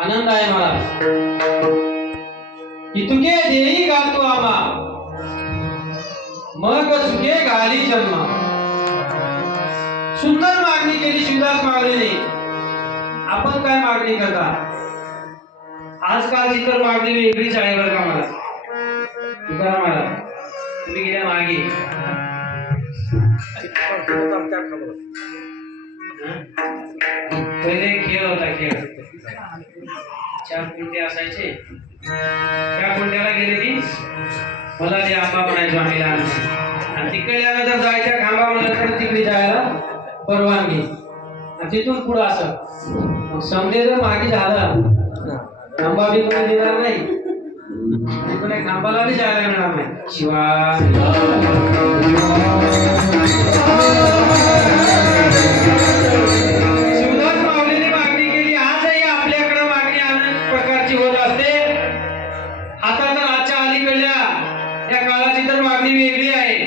आनंद आहे मला. इतके देई गातो आमा मग सुखे घाली जन्मा. सुंदर मागणी केली शिवदास मागणीने. आपण काय मागणी करता? आजकालची तर मागणी वेगळीच आहे बरं का. मला तुकाराम महाराज तुम्ही गेल्या मागे पहिले खेळ होता. खेळ चार कुंटे असायचे. त्या कुंट्याला गेले की मला ते आंबा म्हणायचो आम्ही लहान. आणि तिकडल्याला जर जायच्या खांबा म्हणलं तर तिकडे जायला परवानगी. आणि तिथून पुढं असं समजे जर मागे झालं खांबा बी कोणी देणार नाही. कोणी खांबाला बी जायला मिळणार नाही. शिवाय शिवदास माऊलीने मागणी केली. आजही आपल्याकडे मागणी अनेक प्रकारची होत असते. आता तर आजच्या अलीकडल्या या काळाची तर मागणी वेगळी आहे.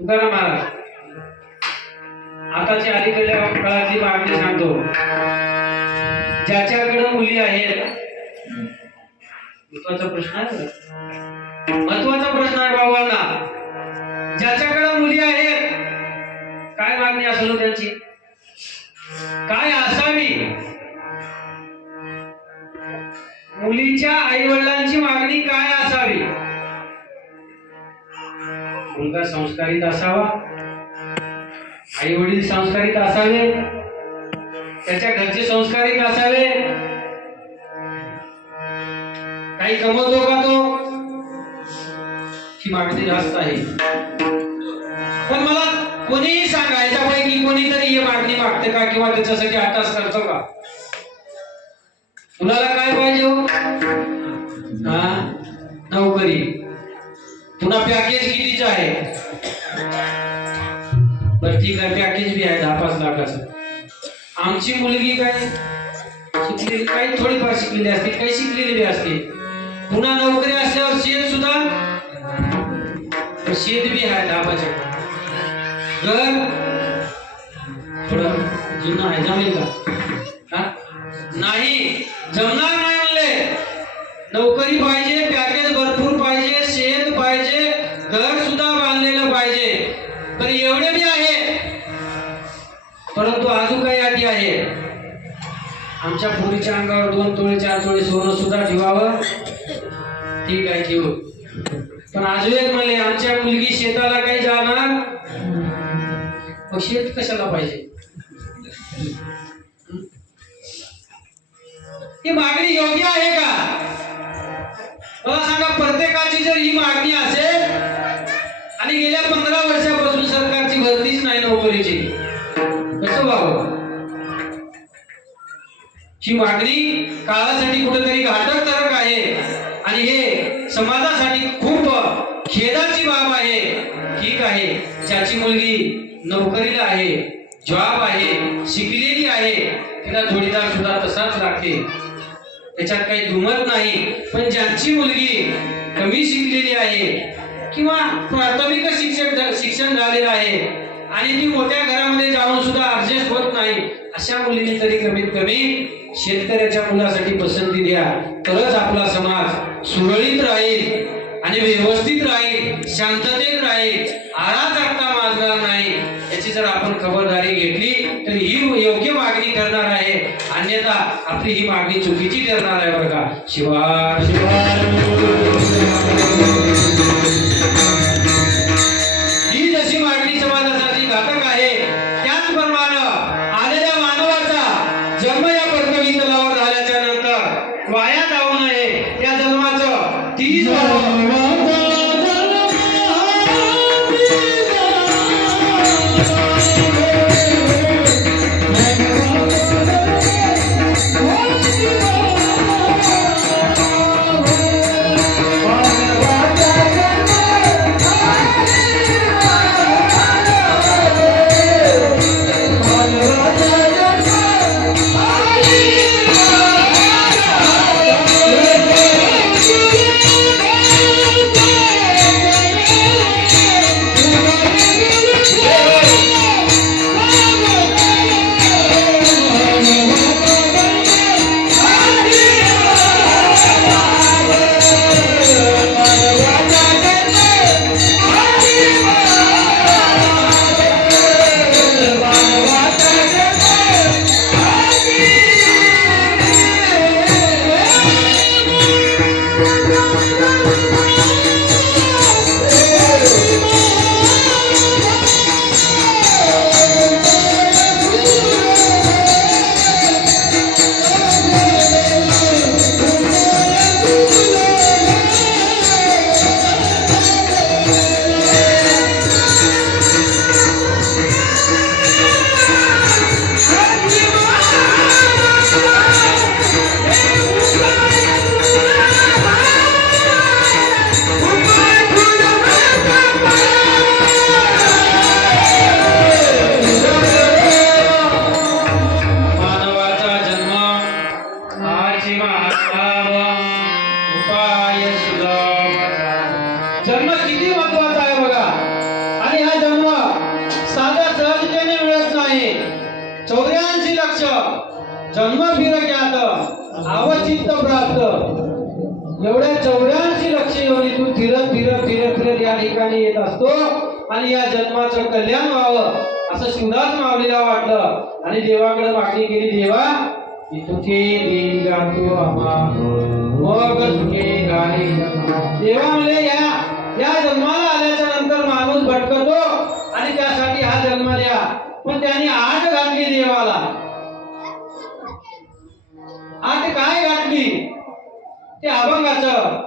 तुकाराम महाराज आताची अलीकडल्या काळातली मागणी सांगतो. ज्याच्याकडे मुली आहेत, महत्वाचा प्रश्न आहे. महत्वाचा प्रश्न आहे बाबांना. ज्याच्याकडे मुली आहेत काय मागणी असेल त्यांची? काय असावी? मुलीच्या आई वडिलांची मागणी काय असावी? मुलगा संस्कारित असावा, आई वडील संस्कारित असावे, त्याच्या घरचे संस्कारित असावे. काही कमवतो का तो? ही मागणी जास्त आहे. पण मला कोणीही सांगा याच्यापैकी कोणीतरी ही मागणी मागते का किंवा त्याच्यासाठी अट्टास करतो का? मुलाला काय पाहिजे हो? नोकरी. पुन्हा पॅकेज कितीच आहे? बरं ठीक आहे, पॅकेज बी आहे 10-5 लाखाचं. आमची मुलगी काय शिकलेली, काही थोडीफार शिकलेली असते, काही शिकलेली बी असते. पुन्हा नोकरी असल्यावर शेत सुद्धा, शेत बी आहे 10-5 एकर. घर थोडं जुनं आहे, जमेल का? नाही, जमणार नाही म्हणले. नोकरी पाहिजे, पॅकेज भरपूर पाहिजे, शेत पाहिजे, घर सुद्धा बांधलेलं पाहिजे. पण एवढे बी आहे. परंतु अजून काही अटी आहे. आमच्या पूर्वीच्या अंगावर 2 तोळे 4 तोळे सोनं सुद्धा ठेवावं. ठीक आहे, ठेवू. पण अजून एक म्हणले आमच्या मुलगी शेताला काही जाणार. मग शेत कशाला पाहिजे? ही मागणी योग्य आहे का? मला सांगा. प्रत्येकाची जर ही मागणी असेल आणि गेल्या 15 वर्षापासून सरकारची भरतीच नाही नोकरीची, कसं व्हावं? ही मागणी काळासाठी कुठेतरी घातक ठरक आहे आणि हे समाजासाठी खूप खेदाची बाब आहे. ठीक आहे, ज्याची मुलगी नोकरीला आहे, जॉब आहे, शिकलेली आहे, तिला जोडीदार सुद्धा तसाच लागते, त्याच्यात काही दुमत नाही. पण ज्यांची मुलगी कमी शिकलेली आहे किंवा प्राथमिक शिक्षण झालेलं आहे आणि ती मोठ्या घरामध्ये जाऊन सुद्धा ऍडजस्ट होत नाही, अशा मुलींनी तरी कमीत कमी शेतकऱ्याच्या मुलासाठी पसंती द्या. तरच आपला समाज सुरळीत राहील आणि व्यवस्थित राहील, शांततेत राहील, अराजकता माजणार नाही. याची जर आपण खबरदारी घेतली तर ही योग्य मागणी करणार आहे. अन्यथा आपली ही मागणी चुकीची ठरणार आहे बरं का. शिवाय ही जशी मागणी समाजासाठी घातक आहे, त्याचप्रमाणे आलेल्या मानवाचा जन्म या पृथ्वी तलावर झाल्याच्या नंतर वाया जाऊ नये, त्या जन्माचं 30 वर्ष जन्म फिरक्यात अवचित्त प्राप्त. एवढ्या 84 लक्ष योनीतून फिरत फिरत फिरत फिरत या ठिकाणी येत असतो आणि या जन्माचं कल्याण व्हावं असं शिवदास माऊलीला वाटलं आणि देवाकडे मागणी केली. देवा तुके देई गातो आम्हा मग तुके गाणे. देवा म्हणजे या जन्माला आल्याच्या नंतर माणूस भटकतो आणि त्यासाठी हा जन्म द्या. पण त्याने आठ घातली देवाला. आठ काय घातली ते अभंगाचं.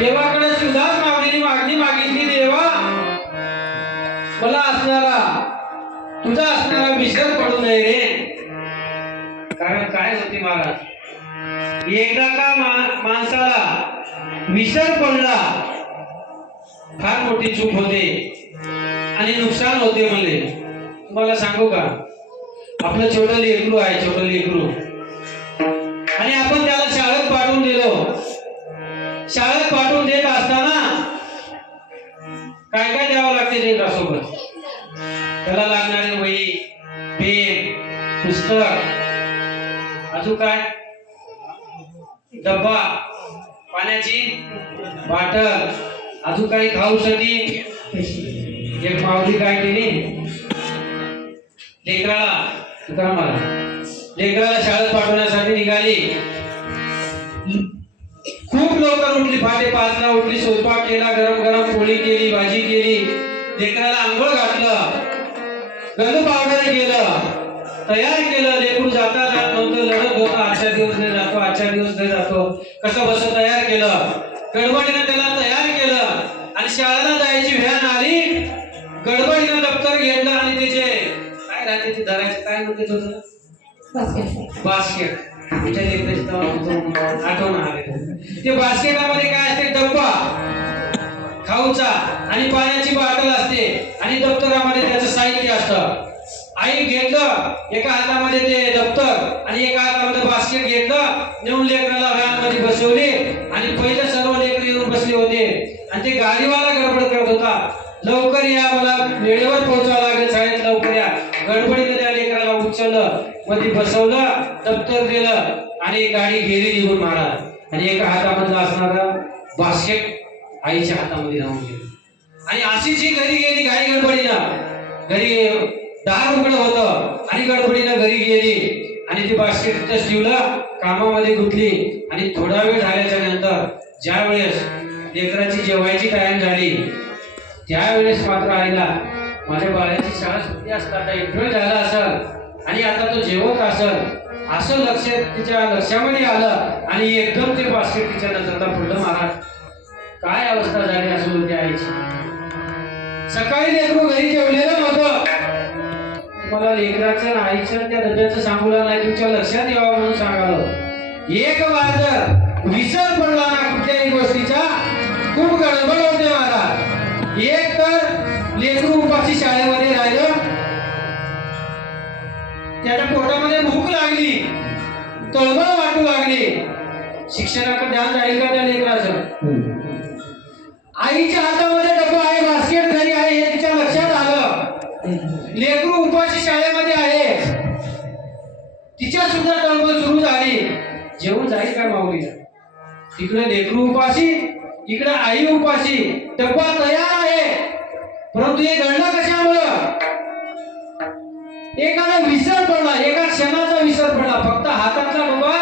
देवाकडे शिवदास माऊलीने मागणी मागितली. देवा मला असणारा तुझा असणारा विसर पडू नये रे. कारण काय होते महाराज, एकदा का माणसाला विसर पडला फार मोठी चूक होते आणि नुकसान होते. म्हणले तुम्हाला सांगू का, आपलं छोटं लेकरू आहे, छोटं लेकरू, आणि आपण त्याला शाळेत पाठवून दिलो. शाळेत पाठवून देत असताना काय काय द्यावं लागते लेकरासोबत. त्याला लागणारे वही, पेन, पुस्तक, अजून काय डब्बा, पाण्याची बाटल, अजून काही खाऊसाठी. एक माऊली काय केली, लेकराला शाळेत पाठवण्यासाठी निघाली. खूप लवकर उठली, 5:30 ला उठली, स्वयंपाक केला, गरम गरम पोळी केली, भाजी केली, लेकराला आंघोळ घातलं, गंध पावडर केलं, तयार केलं. लेकरू जाता जात नव्हतं, लढत होता, आजच्या दिवस नाही जातो, आजच्या दिवस नाही जातो, कसं बस तयार केलं. गडबडीनं त्याला तयार केलं आणि शाळेला जायची व्हॅन आली. गडबडीनं दप्तर घेतलं आणि त्याचे काय राहते ते धरायचे, काय म्हणते तुझं बास्केट. आठवण आले ते बास्केटामध्ये काय असते, डब्बा खाऊचा आणि पाण्याची बाटल असते आणि दप्तरामध्ये त्याचं साहित्य असतं. आई घेतलं, एका हातामध्ये ते दप्तर आणि एका हातामध्ये बास्केट घेतलं, नेऊन लेकराला व्हॅन मध्ये बसवले आणि पहिले सर्व लेकर येऊन बसले होते आणि ते गाडीवाला गडबड करत होता, लवकर या, मला वेळेवर पोहोचावं लागेल शाळेत, लवकर या. गडबडीने त्या लेकराला उचललं, मध्ये बसवलं, दप्तर दिलं आणि एक गाडी गेली निघून महाराज आणि एका हातामधला असणारा बास्केट आईच्या हातामध्ये राहून गेली आणि अशीच ही घरी गेली घाई गडबडीनं घरी दार उघडं होतं आणि गडबडीनं घरी गेली आणि ती बास्केट तिथं ठेवलं कामामध्ये गुंतली आणि थोडा वेळ झाल्याच्या नंतर ज्या वेळेस लेकराची जेवायची टाइम झाली त्यावेळेस मात्र आईला माझ्या बाळाची शाळा सुट्टी असतात एक वेळ झाला असेल आणि आता तो जेवत असेल असं तिच्या लक्षामध्ये आलं आणि एकदम ते बास्केट तिच्या नजरेला पडलं महाराज काय अवस्था झाली असं होती आईची सकाळी लेकरू घरी जेवलेलं नव्हतं मला लेकराचं आईचं त्या डब्याचं सांगूला नाही तुमच्या लक्षात यावं म्हणून सांगावं एक वार जर विसर पडला ना कुठल्याही गोष्टीचा खूप गडबड होते महाराज एक तर लेकरू उपाशी शाळेमध्ये राहिलं त्याच्या पोटामध्ये भूक लागली तळमळ वाटू लागली शिक्षणाकडे ध्यान जाईल का त्या लेकराचं आईच्या हातामध्ये डब्बा आहे बास्केट घरी आहे हे तिच्या लक्षात आलं लेकरू उपाशी शाळेमध्ये आहे तिच्या सुद्धा तळमळ सुरू झाली जेवण जाईल काय माऊलीला तिकडे लेकरू उपाशी इकडे आई उपाशी डब्बा तयार आहे परंतु हे घडलं कशामुळं एखादा विसर पडला एका क्षणाचा विसर पडला फक्त हातातला डब्बा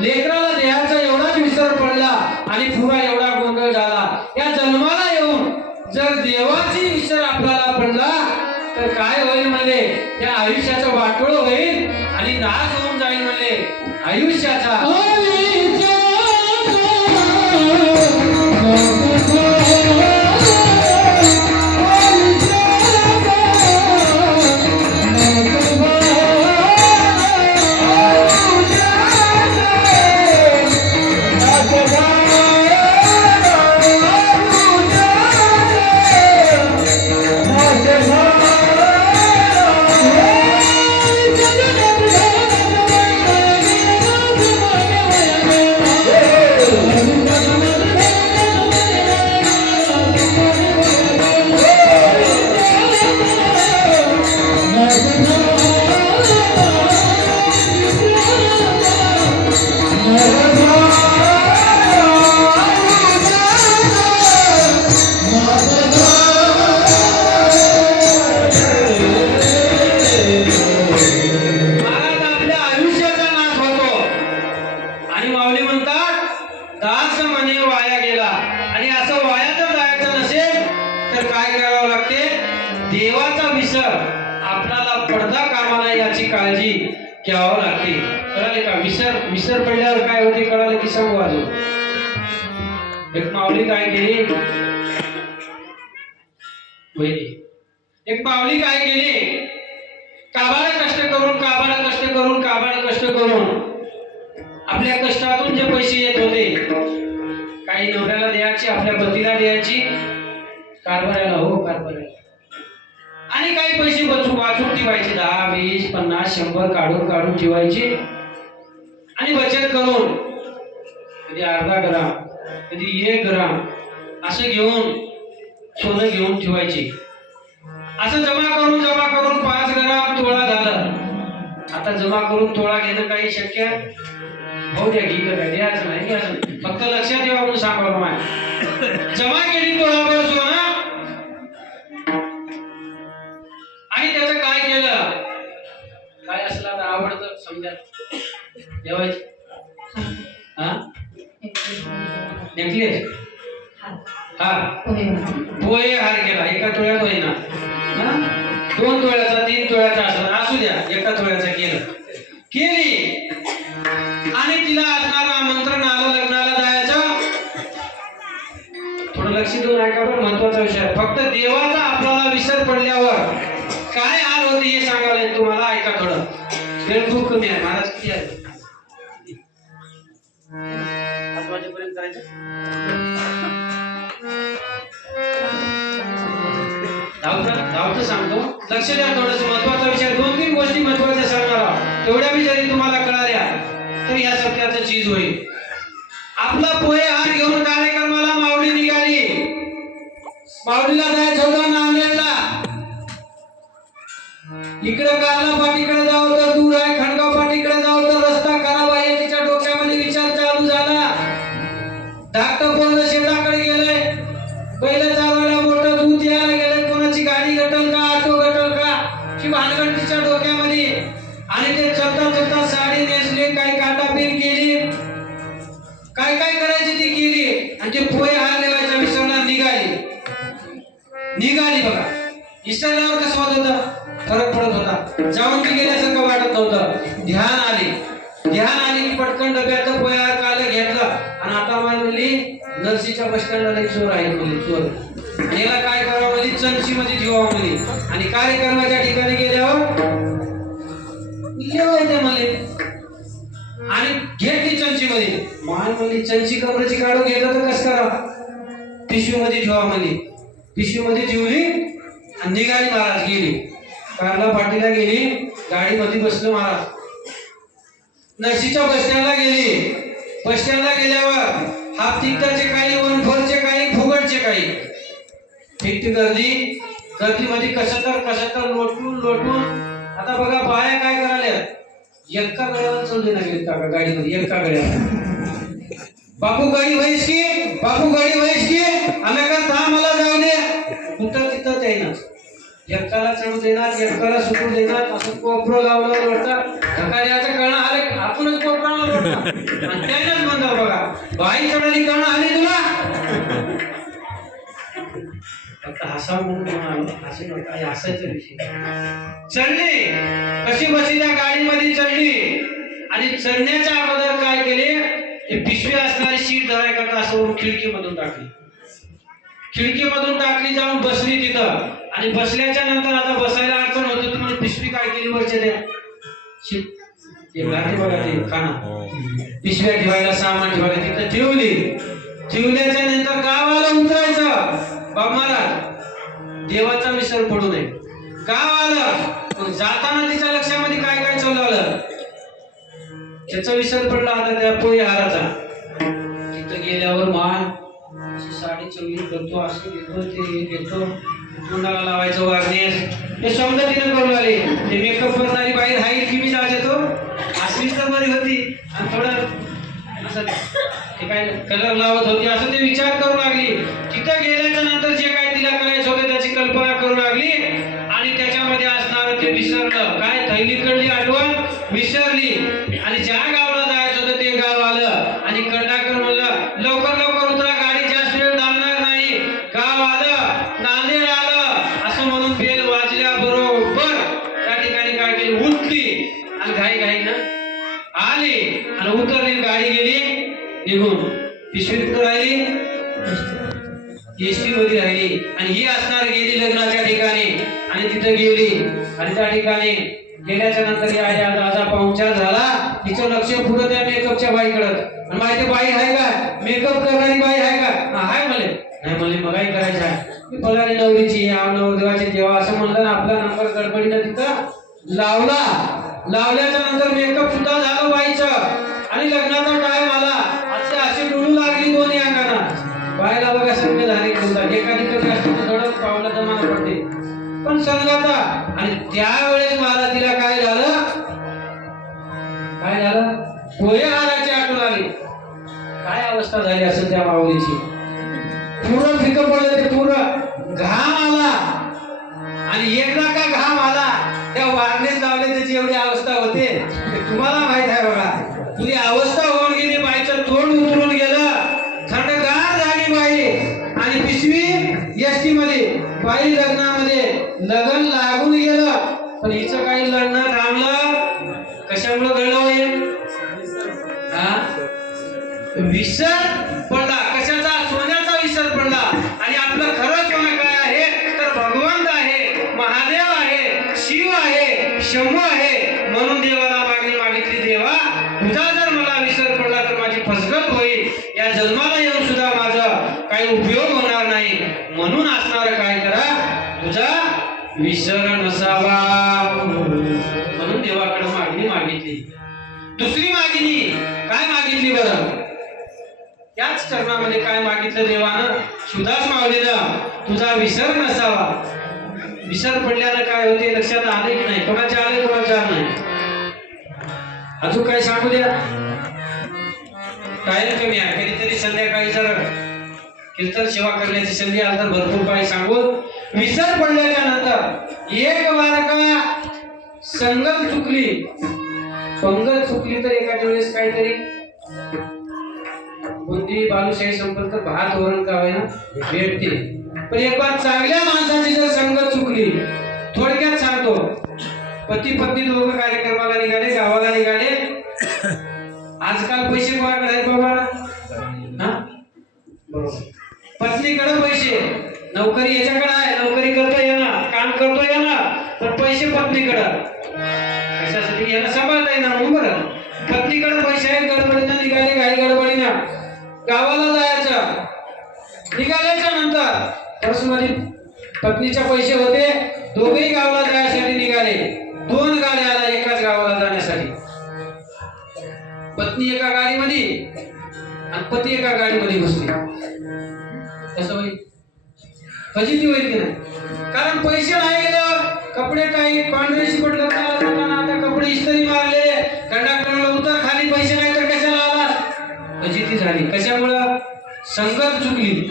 लेकराला देहाचा एवढाच विसर पडला आणि पुरा एवढा गोंधळ झाला या जन्माला येऊन जर देवाची विसर आपल्याला पडला तर काय होईल म्हणजे त्या आयुष्याचं वाटोळ होईल आणि नाश होऊन जाईल म्हणजे आयुष्याचा देवाचा विसर आपल्याला पडता कामा नये याची काळजी घ्यावी लागते कळाले का विसर पडल्यावर काय होते कळाले की सांगू अजून एक माऊली काय केली एक माऊली काय केली काबाड कष्ट करून आपल्या कष्टातून जे पैसे येत होते काही नवऱ्याला द्यायची आपल्या पतीला द्यायची कारभाराला आणि काही पैसे वाचून ठेवायचे 10, 20, 50, 100 काढून ठेवायचे आणि बचत करून कधी अर्धा ग्राम कधी 1 ग्राम असं घेऊन सोनं घेऊन ठेवायचे असं जमा करून 5 ग्राम तोळा झालं आता जमा करून तोळा घेणं काही शक्य हो द्या घे काय द्यायचं नाही फक्त लक्षात ठेवा म्हणून सांगा माय जमा केली तोळाभर सोनं आणि त्याचं काय केलं काय असला तर आवडतं समजा देवाची नेकलेस पोहे हार केला एका तोळ्यात होईना 2 तोळ्याचा 3 तोळ्याचा असू द्या एका तोळ्याचा केली आणि तिला असणारं आमंत्रण आलं लग्नाला जायचं थोडं लक्ष देऊन ऐका बरं महत्वाचा विषय फक्त देवाचा आपल्याला विसर पडल्यावर काय हाल होते हे सांगायला तुम्हाला ऐका थोडं वेळ खूप कमी आहे महाराज किती आहे 5 वाजेपर्यंत करायचं धावतं सांगतो लक्ष द्या थोडस महत्वाचा विषय 2-3 गोष्टी महत्वाच्या सांगणार तेवढ्या बी जरी तुम्हाला कळाल्या तर या सत्याचं चीज होईल आपला पोहे हार घेऊन कार्यक्रमाला माऊली निघाली माऊलीला जायचं होतं नांदेडला इकडे कारला पाटीकडे जावं तर दूर आहे खडगाव पाटीकडे जावं तर रस्ता खराब आहे तिच्या डोक्यामध्ये काय काय करायची ती केली आणि ते पोहे हार देवाच्या विसरला निघाली बघा. विसरल्यावर कसं होत होतं, फरक पडत होता. जाऊन ती गेल्यासारखं वाटत नव्हतं. ध्यान आली की पटकन डब्यातलं पोहे हार काढलं घेतलं आणि आता म्हणली नरसीच्या बस स्टँडला चोर आहे म्हणली, चोर. आणि याला काय करावं म्हणजे चमची मध्ये ठेवावं म्हणली. आणि कार्यक्रमाच्या ठिकाणी गेल्यावर म्हणले आणि घेतली चमची मध्ये. मान म्हणली चमची कमरेची काढून घेतलं तर कसं करा, पिशवी मध्ये ठेवा म्हणली. पिशवी मध्ये ठेवली आणि निघाली महाराज. गेली कारला पाटीला गेली, गाडीमध्ये बसलो महाराज. नरसीच्या बस स्टँडला गेली. बस स्टँडला गेल्यावर हाफ तिकटाचे काही, 1/4चे काही, फुगटचे काही. ठीक गर्दीमध्ये कसं तर लोटून आता बघा बाया काय करायला, एका गळ्यावर चढले नाही काका गाडीमध्ये, एका गळ्यावर. बापू गाडी व्हायच की आम्ही का था मला जाऊ दे, कुठं तिथं देणार. एकाला चढू देणार, एकाला सुटू देणार. असं कोपरं लावलं लोटतात. धकाऱ्याचं कळणं आले आपणच कोपराला लोटणार आणि त्यानेच म्हणतो बघा बाई चढाली कळणं आली तुला. फक्त हसा म्हणून हसायचा विषय. चढली कशी बसली त्या गाडीमध्ये चढली आणि चढण्याच्या अगोदर काय केले, ते पिशवी असणारी सीट धराय करता असं खिडकीमधून टाकली. जाऊन बसली तिथं. आणि बसल्याच्या नंतर आता बसायला अडचण होत होती म्हणून पिशवी काय केली वरच्या त्या बघा ते खाना पिशव्या ठेवायला, सामान ठेवायला तिथं ठेवल्याच्या नंतर गावाला उतरायचं. बाबा महाराज देवाचा विसर पडू नये. गाव आलं जाताना तिच्या लक्षामध्ये काय काय चालवलं त्याचा विसर पडला. आता त्या पोहे हाराचा तिथं गेल्यावर मान साडी चवली करतो, असं घेतो, ते घेतो, तोंडाला लावायचं वागणेस हे समजा तिने करू आले. ते मेकअप करणारी बाई राहील की मी जाऊ देतो, असलीच तर बरी होती आणि थोडं असं ते काय कलर लावत होती असं ते विचार करू लागली. तिथं गेल्याच्या नंतर जे काय तिला करायचं होतं त्याची कल्पना करू लागली आणि त्याच्यामध्ये असणार ते विसरलं. काय थैलीकडली आठवण विसरली आणि ज्या गावाला जायचं होतं ते गाव आलं आणि कंडक्टर म्हणलं लवकर उतरा, गाडी जास्त वेळ थांबणार नाही. गाव आलं, नांदेड आलं असं म्हणून बेल वाजल्या बरोबर त्या ठिकाणी काय केली, उठली आणि घाईनं आली आणि उतरली. गाडी गेली निघून. पिशवी कुठं राहिली, एसटी मध्ये राहिली. आणि ही असणार गेली लग्नाच्या ठिकाणी आणि तिथं गेली आणि त्या ठिकाणी गेल्याच्या नंतर या दादा पाहुणचार झाला. तिचं लक्ष पुढं त्या मेकअपच्या बाईकडे. आणि माहिती बाई आहे का, मेकअप करणारी बाई आहे का, हाय म्हणले. नाही म्हणले मलाही करायचं आहे, मी फलारी नवरीची नवरदेवाची देवा असं म्हणलं ना. आपला नंबर गडबडीनं तिथं लावल्याच्या नंतर मेकअप सुद्धा झालं बाईचं आणि लग्नाचा टाइम आला. अशी डुळू लागली दोन्ही अंगाना. बायला बघा सगळे झाले बोलतात, एखादी कमी असतो तर थोडं पावला जमाना पडते पण संघाता. आणि त्यावेळेस मला तिला काय झालं पोहे हाराची आठवण आली. काय अवस्था झाली असेल त्या माऊलीची. पूर्ण फिकं पडलं, ते पूर्ण घाम आला आणि एकदा का घाम आला त्या वारनेच लावले त्याची एवढी अवस्था होते तुम्हाला माहित आहे बघा. तुझी अवस्था होऊन गेली, बाईचं तोंड उतरून गेलं, थंडगार झाली बाई आणि पिशवी एसटी मध्ये. बाई लग्नामध्ये लग्न लागून गेलं पण हिचं काही लग्न थांबलं. कशामुळे घडलं होईल, विसर पडला. कशाचा, सोन्याचा विसर पडला. आणि आपलं खरं सोनं काय आहे तर भगवंत आहे, महादेव आहे, शिव आहे, शंभू आहे. म्हणून देवाला मागितली, देवा तुझा जर मला विसर पडला तर माझी फसगत होईल, या जन्माला येऊन सुद्धा माझा काही उपयोग होणार नाही. म्हणून असणार काय करा, तुझा विसर नसावा. म्हणून देवाकडे मागितली. दुसरी मागणी काय मागितली बरं, त्याच चरणामध्ये काय मागितलं देवानं, सुदास माऊलीनं, तुझा विसर नसावा. विसर पडल्यानं काय होते लक्षात आले की नाही, कोणाच्या आले कोणाच्या नाही. अजून काय सांगू द्या, टाइम कमी आहे. कधीतरी संध्याकाळी जर कीर्तन सेवा करण्याची संधी आली तर भरपूर काही सांगू. विसर पडल्याच्या नंतर एक वार का संगत चुकली, पंगत चुकली तर एखाद्या वेळेस काहीतरी बुंदी बालुशाही संपत तर भात वरण का होईना भेटते. पण एक बात, चांगल्या माणसाची जर संगत चुकली, थोडक्यात सांगतो, पती पत्नी दोघं कार्यक्रमाला निघाले, गावाला निघाले. आजकाल पैसे कोणाकडे आहेत बाबा? हा बरोबर, पत्नीकडे पैसे, नोकरी याच्याकडे आहे, नोकरी करतो येणार, काम करतो येणार, पण पैसे पत्नीकडे. कशासाठी? याला सांभाळता येणार म्हणून. बरं, पत्नीकडे पैसे आहेत, गडबडीनं निघाले, घाई गडबडीनं गावाला जायचं. निघाल्याच्या नंतर पर्समध्ये पत्नीच्या पैसे होते, दोघेही गावाला जाण्यासाठी निघाले. 2 गाड्या आल्या एकाच गावाला जाण्यासाठी. पत्नी एका गाडीमध्ये आणि पती एका गाडीमध्ये बसले. कसं होईल? फजिती होईल की नाही? कारण पैसे नाही गेल्यावर कपडे काही पांढरे शिपटले, आता कपडे इस्त्री मारले, कंडक्टरला उतर खाली, पैसे नाही तर कशाला आला? फजिती झाली. कशामुळं? संगत चुकली.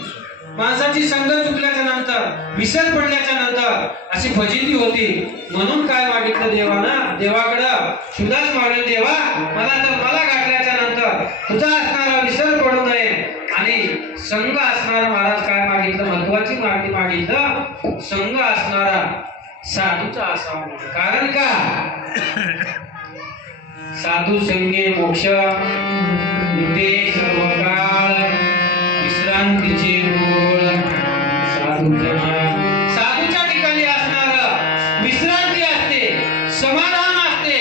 माणसाची संगत चुकल्याच्या नंतर, विसर पडल्याच्या नंतर अशी फजिती होती. म्हणून काय मागितलं देवानं? देवाकडं शिवदास मागले, देवा मला गाठल्याच्या नंतर तुझा असणारा विसर पडू नये. आणि संघ असणारा, महाराज काय मागितलं? महत्वाची मागणी मागितलं, संघ असणारा साधूचा असावा. कारण का? साधू संगे मोक्ष निते सर्व काळ, विश्रांतीचे मूळ साधूच्या ठिकाणी असणार विश्रांती असते, समाधान असते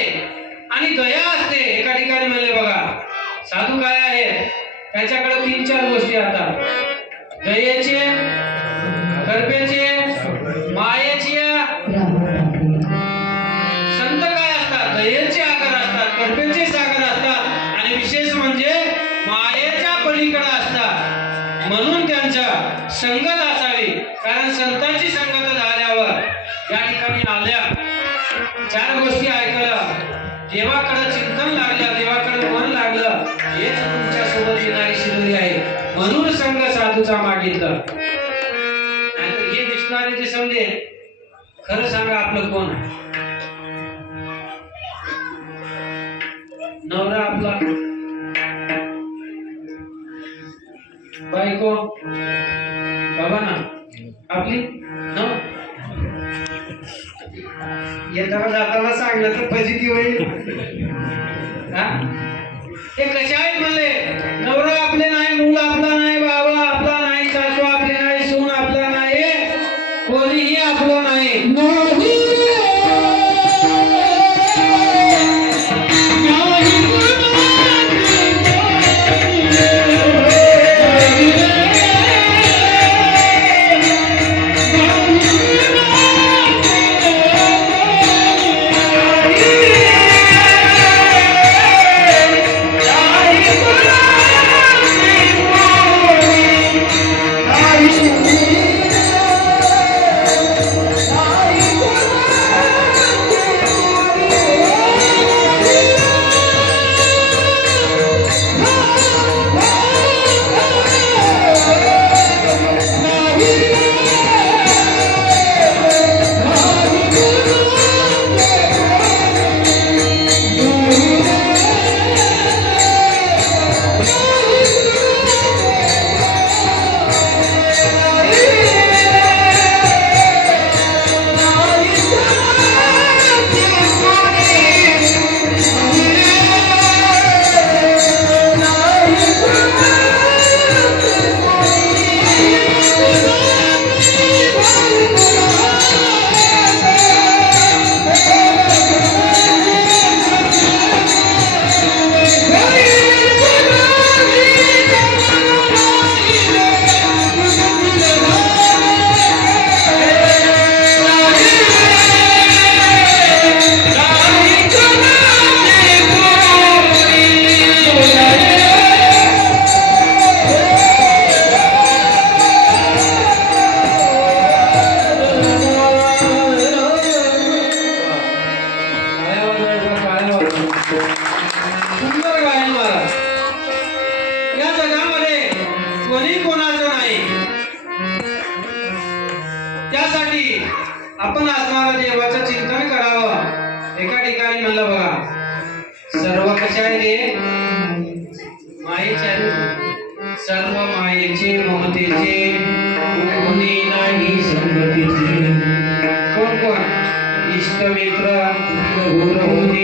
आणि दया असते. एका ठिकाणी म्हणले बघा, साधू काय आहे? त्याच्याकडे 3-4 गोष्टी असतात: दयेचे, कृपेचे, मायेचे. संत काय असतात? दयेचे आगर असतात, कृपेचे सागर असतात आणि विशेष म्हणजे मायेच्या पलीकडे असतात. म्हणून त्यांच्या संगत असावी. कारण संतांची संगत झाल्यावर या ठिकाणी आल्या, 4 गोष्टी ऐकलं, देवाकडे चिंतन लागलं, देवाकडे मन लागलं, हेच तुमच्या सोबत येणारी शिदोरी आहे. म्हणून संघ साधूचा मागितलं. नाहीतर हे दिसणारे जे समजे, खरं सांगा आपलं कोण आहे? नवरा आपला, बायको बाबा ना आपली, न येताना जाताना सांगलं तर फजिती होईल. हे कसे आहेत म्हणले? नवरा आपले नाही, मूल आपला नाही, बाबा आपला नाही, सासू आपली नाही, सून आपला नाही, कोणीही आपलं नाही. आपण असणारा देवाचं चिंतन करावं. एका ठिकाणी म्हणलं बघा, सर्व कशा आहे रे? मायेच्या सर्व मायेचे ममतेचे कोणी नाही संगतीचे. कोण कोण? इष्ट मित्र घोर होते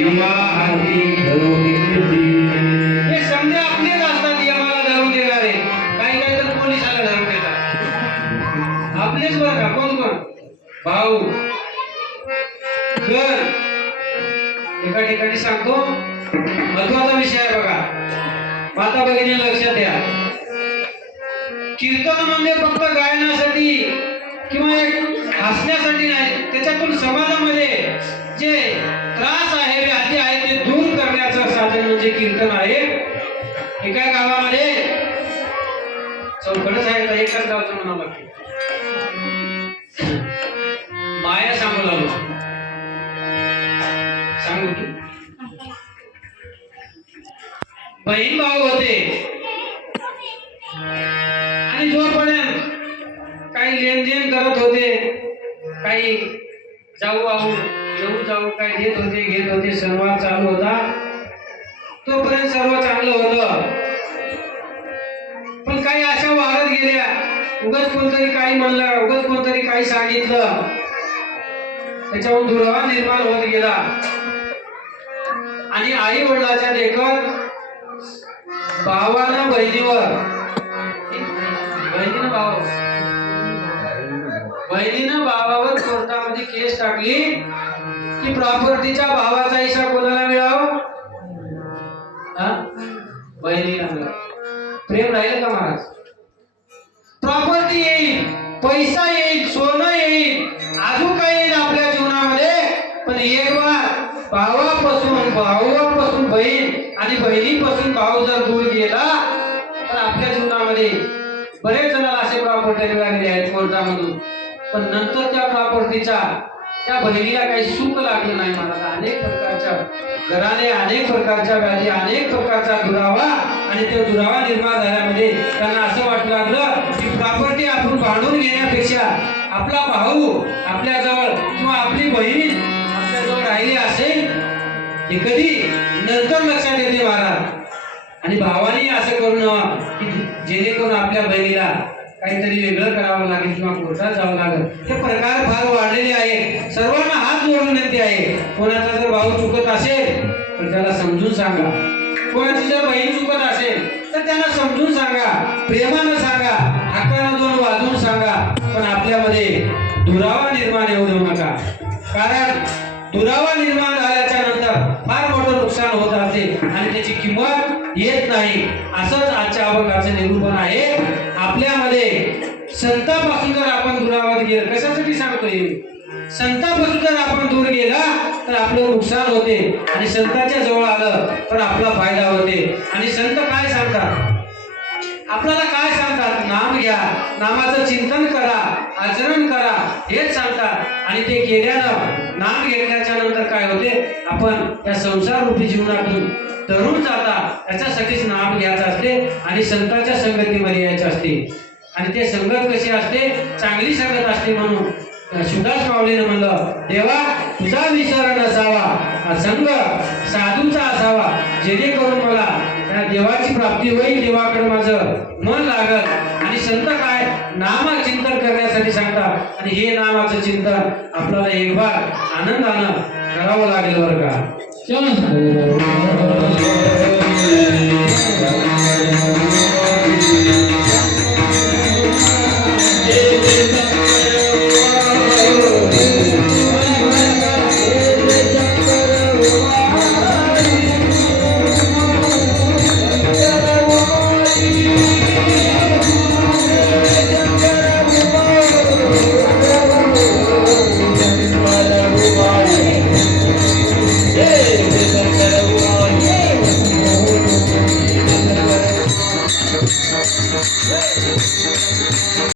यमा हाती धरून घेतली. हे समजे आपलेच असतात यमाला धरून देणारे. काही काही तर पोलिसाला धरून देतात. आपलेच बरं का. कोण कोण? भाऊ घर. एका ठिकाणी सांगतो, महत्वाचा विषय आहे बघा. माता भगिनी लक्षात द्या. कीर्तन म्हणजे फक्त गायनासाठी किंवा एक हसण्यासाठी नाही, त्याच्यातून समाजामध्ये जे त्रास आहे, व्याधी आहे, ते दूर करण्याचं साधन म्हणजे कीर्तन आहे. एका गावामध्ये चौकडच आहे, एकाच गावचं म्हणावं लागतं. माया सांगू लागलो. सांगू की बहीण भाऊ होते आणि जोपर्यंत काही लेनदेन करत होते, काही जाऊ आऊ येऊ जाऊ काही देत होते घेत होते, संवाद चालू होता, तोपर्यंत सर्व चांगलं होतं. पण काही अशा वाढत गेल्या, उगाच कोणतरी काही म्हणलं, उगाच कोणतरी काही सांगितलं, त्याच्यावर दुरावा निर्माण होत गेला. आणि आई वडिलाच्या देखत भावानं बहिणीवर, बहिणीनं भावावर कोर्टामध्ये केस टाकली की प्रॉपर्टीच्या भावाचा हिस्सा कोणाला मिळावा? बहिणीला मिळावा. प्रेम राहील का महाराज? प्रॉपर्टी येईल, पैसा येईल, सोनं येईल, अजून काय येईल आपल्या जीवनामध्ये, पण एक बार भावापासून बहीण आणि बहिणीपासून भाऊ जर दूर गेला तर आपल्या जीवनामध्ये बरेच जणांना असे प्रॉपर्टी मिळालेले आहेत कोर्टामधून, पण नंतर त्या प्रॉपर्टीचा त्या बहिणीला काही सुख लागलं नाही. मला अनेक प्रकारच्या घराने, अनेक प्रकारच्या व्याधी, अनेक प्रकारचा दुरावा, आणि ते दुरावा निर्माण झाल्यामध्ये त्यांना असं वाटू लागलं की प्रॉपर्टी आपण भांडून घेण्यापेक्षा आपला भाऊ आपल्याजवळ किंवा आपली बहीण आपल्याजवळ राहिली असेल, हे कधी नंतर लक्षात येते महाराज. आणि भावाने असं करून की जेणेकरून आपल्या बहिणीला काहीतरी वेगळं करावं लागेल किंवा कोर्टात जावं लागेल, हे प्रकार फार वाढलेले आहे. सर्वांना हात जोडून विनंती आहे, कोणाचा जर भाऊ चुकत असेल तर त्याला समजून सांगा, कोणाची जर बहीण चुकत असेल तर त्यांना समजून सांगा, प्रेमानं सांगा, हक्कानं दोन वाजून सांगा, पण आपल्यामध्ये दुरावा निर्माण येऊ देऊ नका. कारण दुरावा निर्माण झाल्याच्या नंतर फार मोठं नुकसान होत असते आणि त्याची किंमत येत नाही. असंच आजच्या अभंगाचं निरूपण आहे. आपल्यामध्ये संतापासून जर आपण दुरावत गेलं, कशासाठी सांगतोय, संतापासून जर आपण दूर गेला तर आपलं नुकसान होते, आणि संताच्या जवळ आलं तर आपला फायदा होते. आणि संत काय सांगतात आपल्याला? काय सांगतात? नाम घ्या, नामाचं चिंतन करा, आचरण करा, हेच सांगतात. आणि ते केल्यानं, नाम घेतल्याच्या नंतर काय होते, आपण त्या संसार रूपी जीवनातून तरुण जाता, याच्यासाठीच नाम घ्यायचं असते आणि संतांच्या संगतीमध्ये यायचं असते. आणि ते संगत कशी असते? चांगली संगत असते. म्हणून शिवदास माऊलीनं म्हणलं, देवा तुझा विसर नसावा, संग साधूचा असावा, जेणेकरून मला त्या देवाची प्राप्ती होईल, देवाकडे माझं मन लागत. आणि संत काय नाम चिंतन करण्यासाठी सांगतात, आणि हे नामाचं चिंतन आपल्याला एक बार आनंदानं करावं लागेल बरं का.